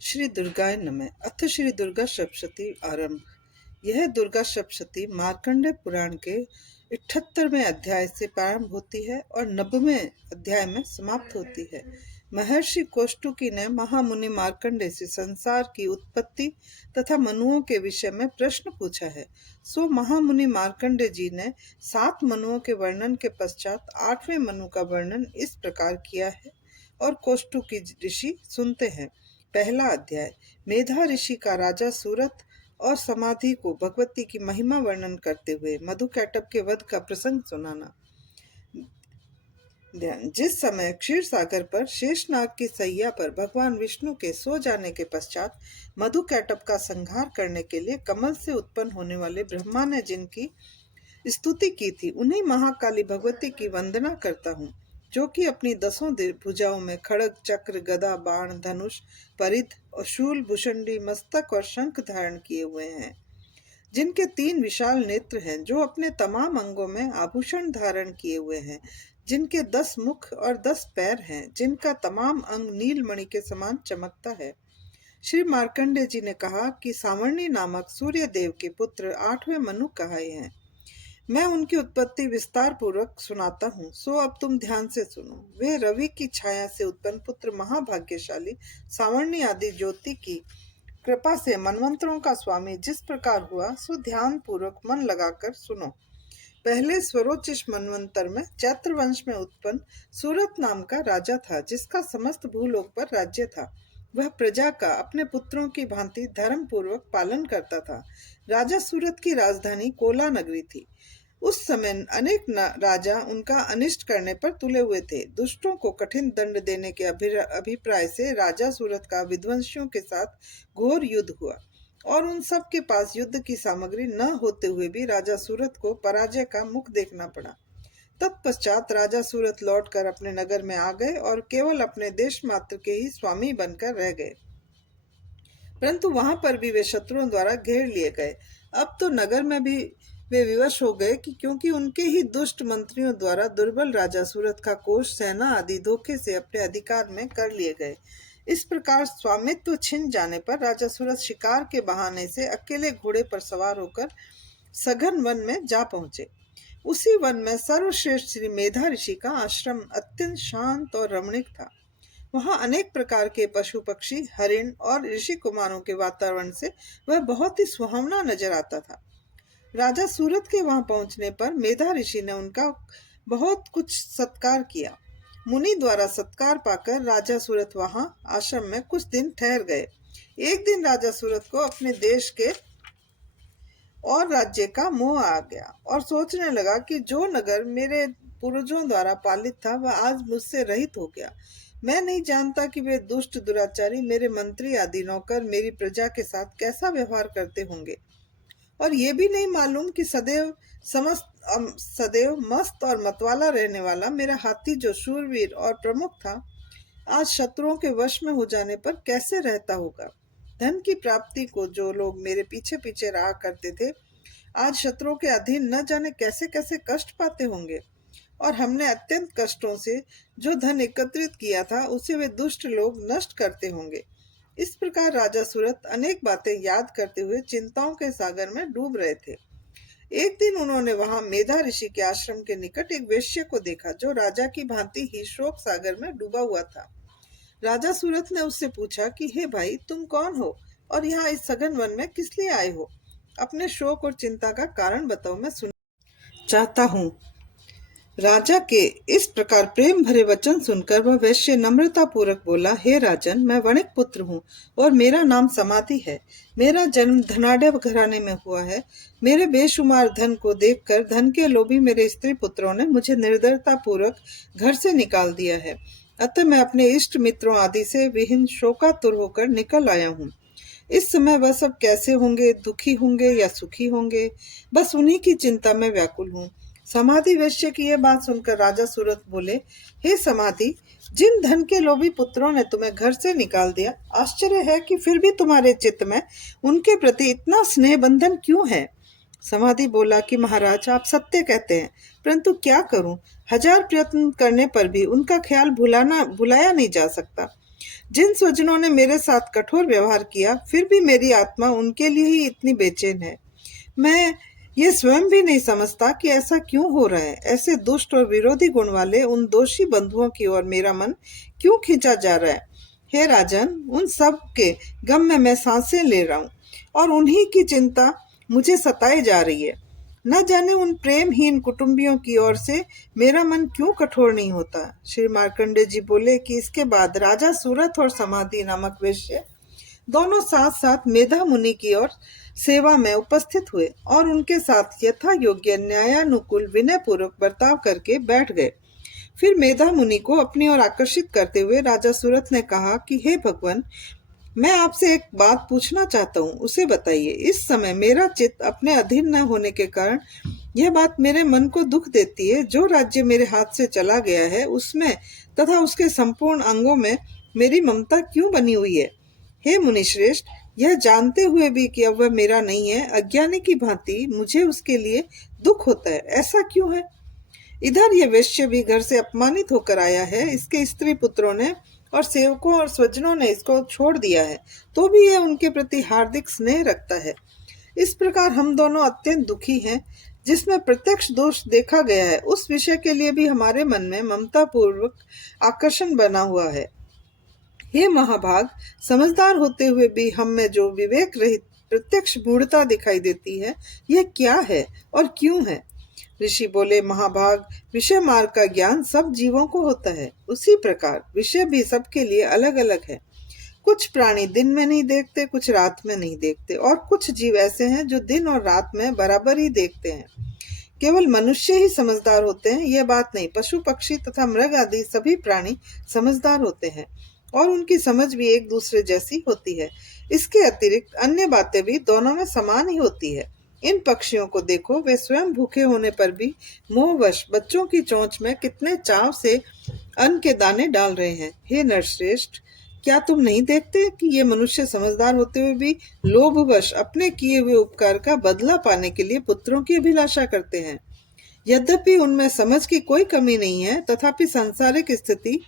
श्री दुर्गाय नमः। अथ श्री दुर्गा सप्तशती आरंभ। यह दुर्गा सप्तशती मार्कंडेय पुराण के 78वें अध्याय से प्रारंभ होती है और 90वें अध्याय में समाप्त होती है। महर्षि कौष्टुकी ने महामुनि मार्कंडेय से संसार की उत्पत्ति तथा मनुओं के विषय में प्रश्न पूछा है। सो महामुनि मार्कंडेय जी ने 7 मनुओं के वर्णन के पश्चात 8वें मनु का वर्णन इस प्रकार किया है और कौष्टुकी ऋषि सुनते हैं। पहला अध्याय। मेधा ऋषि का राजा सूरत और समाधि को भगवती की महिमा वर्णन करते हुए मधुकैटभ के वध का प्रसंग सुनाना। जिस समय क्षीर सागर पर शेषनाग की सैया पर भगवान विष्णु के सो जाने के पश्चात मधुकैटभ का संहार करने के लिए कमल से उत्पन्न होने वाले ब्रह्मा ने जिनकी स्तुति की थी, उन्हीं महाकाली भगवती की वंदना करता हूँ, जो कि अपनी 10 भुजाओं में खड़ग, चक्र, गदा, बाण, धनुष, परिध और शूल, भुषंडी, मस्तक और शंख धारण किए हुए हैं, जिनके 3 विशाल नेत्र हैं, जो अपने तमाम अंगों में आभूषण धारण किए हुए हैं, जिनके 10 मुख और 10 पैर हैं, जिनका तमाम अंग नीलमणि के समान चमकता है। श्री मार्कंडेय जी ने कहा कि सावर्णी नामक सूर्य देव के पुत्र 8वें मनु कहाए हैं। मैं उनकी उत्पत्ति विस्तार पूर्वक सुनाता हूँ, सो अब तुम ध्यान से सुनो। वे रवि की छाया से उत्पन्न पुत्र महाभाग्यशाली सावर्णी आदि ज्योति की कृपा से मनवंतरों का स्वामी जिस प्रकार हुआ, सो ध्यान पूर्वक मन लगाकर सुनो। पहले स्वरोचिष मनवंतर में चैत्र वंश में उत्पन्न सूरत नाम का राजा था, जिसका समस्त भूलोक पर राज्य था। वह प्रजा का अपने पुत्रों की भांति धर्म पूर्वक पालन करता था। राजा सूरत की राजधानी कोला नगरी थी। उस समय अनेक राजा उनका अनिष्ट करने पर तुले हुए थे। दुष्टों को कठिन दंड देने के अभिप्राय से राजा सूरत का विध्वंसियों के साथ घोर युद्ध हुआ और उन सब के पास युद्ध की सामग्री न होते हुए भी राजा सूरत को पराजय का मुख देखना पड़ा। तत्पश्चात राजा सूरत लौटकर अपने नगर में आ गए और केवल अपने देश मात्र के ही स्वामी बनकर रह गए, परंतु वहां पर भी वे शत्रुओं द्वारा घेर लिए गए। अब तो नगर में भी वे विवश हो गए कि क्योंकि उनके ही दुष्ट मंत्रियों द्वारा दुर्बल राजा सूरत का कोष, सेना आदि धोखे से अपने अधिकार में कर लिए गए। इस प्रकार स्वामित्व छिन जाने पर राजा सूरत शिकार के बहाने से अकेले घोड़े पर सवार होकर सघन वन में जा पहुंचे। उसी वन में सर्वश्रेष्ठ श्री मेधा ऋषि का आश्रम अत्यंत शांत और रमणीक था। वहां अनेक प्रकार के पशु पक्षी, हरिण और ऋषि कुमारों के वातावरण से वह बहुत ही सुहावना नजर आता था। राजा सूरत के वहां पहुंचने पर मेधा ऋषि ने उनका बहुत कुछ सत्कार किया। मुनि द्वारा सत्कार पाकर राजा सूरत वहां आश्रम में कुछ दिन ठहर गए। एक दिन राजा सूरत को अपने देश के और राज्य का मोह आ गया और सोचने लगा कि जो नगर मेरे पूर्वजों द्वारा पालित था, वह आज मुझसे रहित हो गया। मैं नहीं जानता कि वे दुष्ट दुराचारी मेरे मंत्री आदि नौकर मेरी प्रजा के साथ कैसा व्यवहार करते होंगे, और ये भी नहीं मालूम कि सदैव मस्त और मतवाला रहने वाला मेरा हाथी, जो शूरवीर और प्रमुख था, आज शत्रुओं के वश में हो जाने पर कैसे रहता होगा। धन की प्राप्ति को जो लोग मेरे पीछे पीछे रहा करते थे, आज शत्रुओं के अधीन न जाने कैसे कैसे कष्ट पाते होंगे, और हमने अत्यंत कष्टों से जो धन एकत्रित किया था, उसे वे दुष्ट लोग नष्ट करते होंगे। इस प्रकार राजा सूरत अनेक बातें याद करते हुए चिंताओं के सागर में डूब रहे थे। एक दिन उन्होंने वहां मेधा ऋषि के आश्रम के निकट एक वेश्य को देखा, जो राजा की भांति ही शोक सागर में डूबा हुआ था। राजा सूरत ने उससे पूछा कि हे भाई, तुम कौन हो और यहाँ इस सघन वन में किस लिए आए हो? अपने शोक और चिंता का कारण बताओ, मैं सुनना चाहता हूँ। राजा के इस प्रकार प्रेम भरे वचन सुनकर वह वैश्य नम्रता पूर्वक बोला, हे राजन, मैं वणिक पुत्र हूँ और मेरा नाम समाधि है। मेरा जन्म धनाढ्य घराने में हुआ है। मेरे बेशुमार धन को देखकर धन के लोभी मेरे स्त्री पुत्रों ने मुझे निर्दयता पूर्वक घर से निकाल दिया है। अतः मैं अपने इष्ट मित्रों आदि से विहीन शोकातुर होकर निकल आया हूँ। इस समय वह सब कैसे होंगे, दुखी होंगे या सुखी होंगे, बस उन्हीं की चिंता में व्याकुल हूँ। समाधि वैश्य की यह बात सुनकर राजा सूरत बोले, हे समाधि, जिन धन के लोभी पुत्रों ने तुम्हें घर से निकाल दिया, आश्चर्य है कि फिर भी तुम्हारे चित्त में उनके प्रति इतना स्नेह बंधन क्यों है? समाधि बोला कि महाराज, आप सत्य कहते हैं, परंतु क्या करूं, 1000 प्रयत्न करने पर भी उनका ख्याल भुलाया नहीं जा सकता। जिन स्वजनों ने मेरे साथ कठोर व्यवहार किया, फिर भी मेरी आत्मा उनके लिए ही इतनी बेचैन है। मैं ये स्वयं भी नहीं समझता कि ऐसा क्यों हो रहा है। ऐसे दुष्ट और विरोधी गुण वाले उन दोषी बंधुओं की ओर मेरा मन क्यों खींचा जा रहा है। हे राजन, उन सब के गम में मैं सांसें ले रहा हूँ और उन्हीं की चिंता मुझे सताए जा रही है। न जाने उन प्रेमहीन कुटुंबियों की ओर से मेरा मन क्यों कठोर नहीं होता। श्री मार्कंडे जी बोले कि इसके बाद राजा सूरत और समाधि नामक वेश्य दोनों साथ साथ मेधा मुनि की ओर सेवा में उपस्थित हुए और उनके साथ यथा योग्य न्यायानुकूल विनय पूर्वक बर्ताव करके बैठ गए। फिर मेधा मुनि को अपनी ओर आकर्षित करते हुए राजा सूरत ने कहा कि हे भगवान, मैं आपसे एक बात पूछना चाहता हूँ, उसे बताइए। इस समय मेरा चित्त अपने अधीन न होने के कारण यह बात मेरे मन को दुख देती है। जो राज्य मेरे हाथ से चला गया है, उसमें तथा उसके संपूर्ण अंगों में मेरी ममता क्यों बनी हुई है। हे मुनिश्रेष्ठ, यह जानते हुए भी कि अब वह मेरा नहीं है, अज्ञानी की भांति मुझे उसके लिए दुख होता है। ऐसा क्यों है। इधर यह वेश्य भी घर से अपमानित होकर आया है। इसके स्त्री पुत्रों ने और सेवकों और स्वजनों ने इसको छोड़ दिया है, तो भी यह उनके प्रति हार्दिक स्नेह रखता है। इस प्रकार हम दोनों अत्यंत दुखी हैं। जिसमें प्रत्यक्ष दोष देखा गया है, उस विषय के लिए भी हमारे मन में ममता पूर्वक आकर्षण बना हुआ है। हे महाभाग, समझदार होते हुए भी हम में जो विवेक रहित प्रत्यक्ष मूढ़ता दिखाई देती है, यह क्या है और क्यों है। ऋषि बोले, महाभाग, विषय मार्ग का ज्ञान सब जीवों को होता है, उसी प्रकार विषय भी सबके लिए अलग अलग है। कुछ प्राणी दिन में नहीं देखते, कुछ रात में नहीं देखते, और कुछ जीव ऐसे हैं जो दिन और रात में बराबर ही देखते हैं। केवल मनुष्य ही समझदार होते हैं, यह बात नहीं। पशु पक्षी तथा मृग आदि सभी प्राणी समझदार होते हैं और उनकी समझ भी एक दूसरे जैसी होती है। इसके अतिरिक्त अन्य बातें भी दोनों में समान ही होती है। इन पक्षियों को देखो, वे स्वयं भूखे होने पर भी मोहवश बच्चों की चोंच में कितने चाव से अन्न के दाने डाल रहे हैं। हे नरश्रेष्ठ, क्या तुम नहीं देखते कि ये मनुष्य समझदार होते हुए भी लोभवश अपने किए हुए उपकार का बदला पाने के लिए पुत्रों की अभिलाषा करते हैं। यद्यपि उनमें समझ की कोई कमी नहीं है, तथापि सांसारिक स्थिति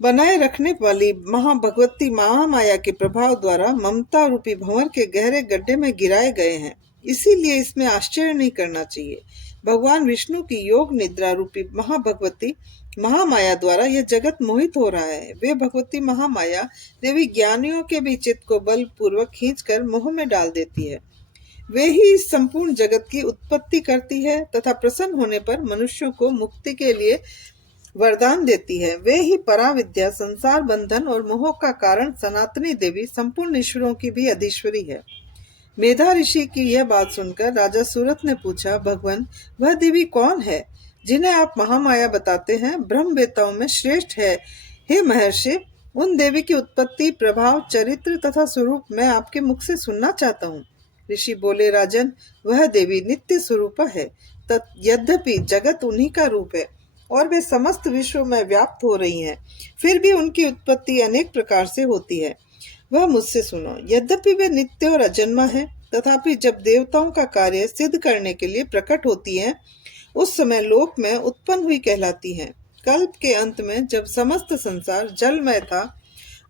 बनाए रखने वाली महाभगवती महामाया के प्रभाव द्वारा ममता रूपी भंवर के गहरे गड्ढे में गिराए गए हैं। इसीलिए इसमें आश्चर्य नहीं करना चाहिए। भगवान विष्णु की योग निद्रा रूपी महाभगवती महामाया द्वारा यह जगत मोहित हो रहा है। वे भगवती महामाया देवी ज्ञानियों के भी चित्त को बल पूर्वक खींचकर मोह में डाल देती है। वे ही इस संपूर्ण जगत की उत्पत्ति करती है तथा प्रसन्न होने पर मनुष्यों को मुक्ति के लिए वरदान देती है। वे ही पराविद्या, संसार बंधन और मोह का कारण सनातनी देवी संपूर्ण ईश्वरों की भी अधीश्वरी है। मेधा ऋषि की यह बात सुनकर राजा सूरत ने पूछा, भगवान, वह देवी कौन है जिन्हें आप महामाया बताते हैं? ब्रह्म वेताओं में श्रेष्ठ है। हे महर्षि, उन देवी की उत्पत्ति, प्रभाव, चरित्र तथा स्वरूप मैं आपके मुख से सुनना चाहता हूँ। ऋषि बोले, राजन, वह देवी नित्य स्वरूपा है। यद्यपि जगत उन्हीं का रूप है और वे समस्त विश्व में व्याप्त हो रही हैं, फिर भी उनकी उत्पत्ति अनेक प्रकार से होती है। वह मुझसे सुनो। यद्यपि वे नित्य और अजन्मा है, तथापि जब देवताओं का कार्य सिद्ध करने के लिए प्रकट होती है, उस समय लोक में उत्पन्न हुई कहलाती हैं। कल्प के अंत में जब समस्त संसार जलमय था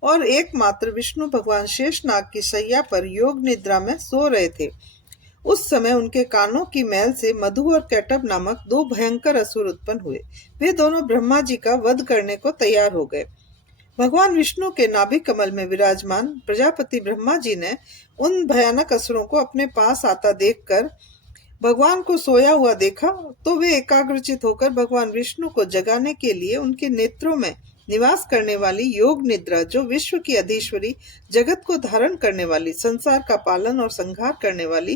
और एकमात्र विष्णु भगवान शेषनाग की शैया पर योग निद्रा में सो रहे थे, उस समय उनके कानों की मैल से मधु और कैटभ नामक दो भयंकर असुर उत्पन्न हुए। वे दोनों ब्रह्मा जी का वध करने को तैयार हो गए। भगवान विष्णु के नाभि कमल में विराजमान प्रजापति ब्रह्मा जी ने उन भयानक असुरों को अपने पास आता देखकर भगवान को सोया हुआ देखा, तो वे एकाग्रचित होकर भगवान विष्णु को जगाने के लिए उनके नेत्रों में निवास करने वाली योग निद्रा, जो विश्व की अधीश्वरी, जगत को धारण करने वाली, संसार का पालन और संहार करने वाली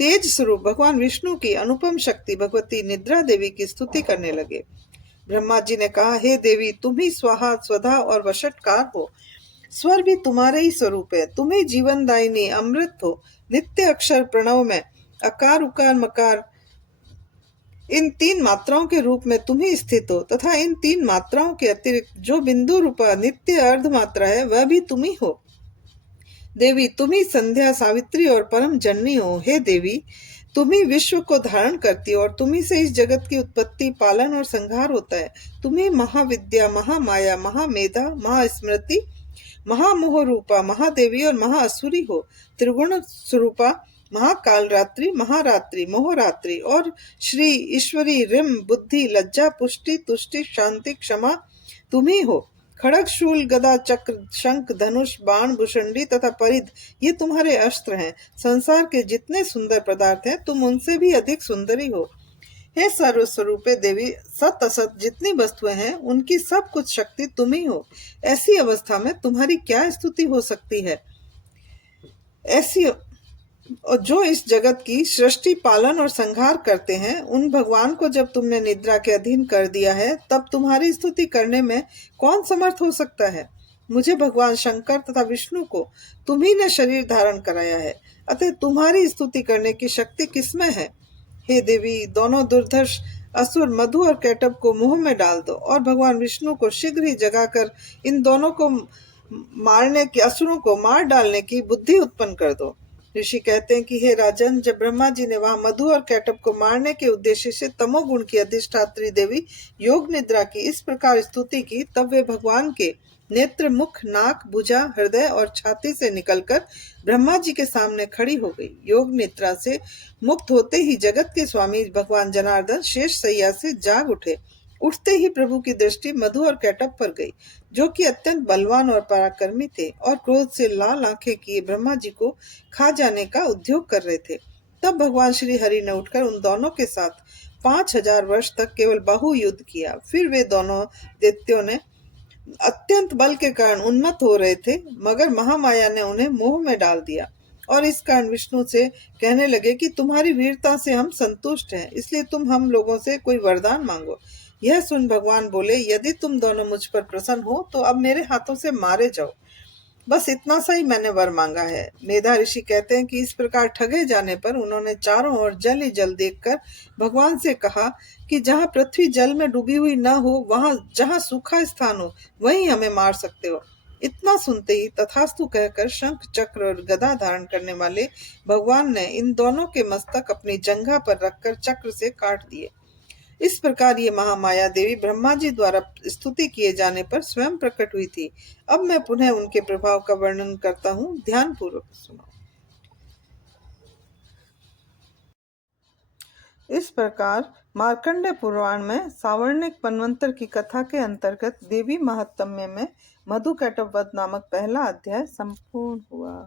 तेज स्वरूप भगवान विष्णु की अनुपम शक्ति भगवती निद्रा देवी की स्तुति करने लगे। ब्रह्मा जी ने कहा, हे देवी, तुम ही स्वाहा, स्वधा और वशटकार हो। स्वर भी तुम्हारे ही स्वरूप है। तुम ही जीवन दायिनी अमृत हो। नित्य अक्षर प्रणव में अकार, उकार, मकार, इन तीन मात्राओं के रूप में तुम ही स्थित हो, तथा इन तीन मात्राओं के अतिरिक्त जो बिंदु रूपा नित्य अर्ध मात्रा है, वह भी तुम ही हो। देवी, तुम ही संध्या, सावित्री और परम जननी हो। हे देवी, तुम ही विश्व को धारण करती हो और तुम्ही से इस जगत की उत्पत्ति, पालन और संहार होता है। तुम्ही महाविद्या, महामाया, महामेधा, महास्मृति, महामोह रूपा, महादेवी और महाअसुरी हो। त्रिगुण स्वरूपा, महाकाल रात्रि, महारात्रि, मोहरात्रि और श्री ईश्वरी, रिम, बुद्धि, लज्जा, पुष्टि, तुष्टि, शांति, क्षमा तुम ही हो। खड़ग, शूल, गदा, चक्र, शंख, धनुष, बाण, भुषंडी तथा परिध ये तुम्हारे अस्त्र हैं। संसार के जितने सुंदर पदार्थ हैं तुम उनसे भी अधिक सुंदरी हो। हे सर्वस्वरूपे देवी, सत असत जितनी वस्तुएं हैं उनकी सब कुछ शक्ति तुम ही हो। ऐसी अवस्था में तुम्हारी क्या स्तुति हो सकती है। ऐसी और जो इस जगत की सृष्टि, पालन और संहार करते हैं, उन भगवान को जब तुमने निद्रा के अधीन कर दिया है, तब तुम्हारी स्तुति करने में कौन समर्थ हो सकता है। मुझे भगवान शंकर तथा विष्णु को तुम्ही ने शरीर धारण कराया है, अतः तुम्हारी स्तुति करने की शक्ति किसमें है। हे देवी, दोनों दुर्धर्ष असुर मधु और कैटभ को मुंह में डाल दो और भगवान विष्णु को शीघ्र ही जगाकर इन दोनों को मारने की, असुरों को मार डालने की बुद्धि उत्पन्न कर दो। ऋषि कहते हैं कि हे राजन, जब ब्रह्मा जी ने वहां मधु और कैटभ को मारने के उद्देश्य से तमोगुण की अधिष्ठात्री देवी योग निद्रा की इस प्रकार स्तुति की, तब वे भगवान के नेत्र, मुख, नाक, भुजा, हृदय और छाती से निकलकर ब्रह्मा जी के सामने खड़ी हो गई। योग निद्रा से मुक्त होते ही जगत के स्वामी भगवान जनार्दन शेष सैया से जाग उठे। उठते ही प्रभु की दृष्टि मधु और कैटभ पर गई, जो कि अत्यंत बलवान और पराक्रमी थे और क्रोध से लाल आंखें किए ब्रह्मा जी को खा जाने का उद्योग कर रहे थे। तब भगवान श्री हरि ने उठकर उन दोनों के साथ 5000 वर्ष तक केवल बाहु युद्ध किया। फिर वे दोनों दैत्यों ने अत्यंत बल के कारण उन्मत्त हो रहे थे, मगर महामाया ने उन्हें मोह में डाल दिया और इस कारण विष्णु से कहने लगे कि तुम्हारी वीरता से हम संतुष्ट हैं, इसलिए तुम हम लोगों से कोई वरदान मांगो। यह सुन भगवान बोले, यदि तुम दोनों मुझ पर प्रसन्न हो तो अब मेरे हाथों से मारे जाओ। बस इतना सा ही मैंने वर मांगा है। मेधा ऋषि कहते हैं कि इस प्रकार ठगे जाने पर उन्होंने चारों ओर जल ही जल देखकर भगवान से कहा कि जहाँ पृथ्वी जल में डूबी हुई न हो, वहां जहाँ सूखा स्थान हो, वहीं हमें मार सकते हो। इतना सुनते ही तथास्तु कहकर शंख, चक्र और गदा धारण करने वाले भगवान ने इन दोनों के मस्तक अपनी जंघा पर रखकर चक्र से काट दिए। इस प्रकार ये महामाया देवी ब्रह्मा जी द्वारा स्तुति किए जाने पर स्वयं प्रकट हुई थी। अब मैं पुनः उनके प्रभाव का वर्णन करता हूँ, ध्यान पूर्वक सुनो। इस प्रकार मार्कंडे पुराण में सावर्णिक मनवंतर की कथा के अंतर्गत देवी महात्म्य में मधु कैटभ वध नामक पहला अध्याय संपूर्ण हुआ।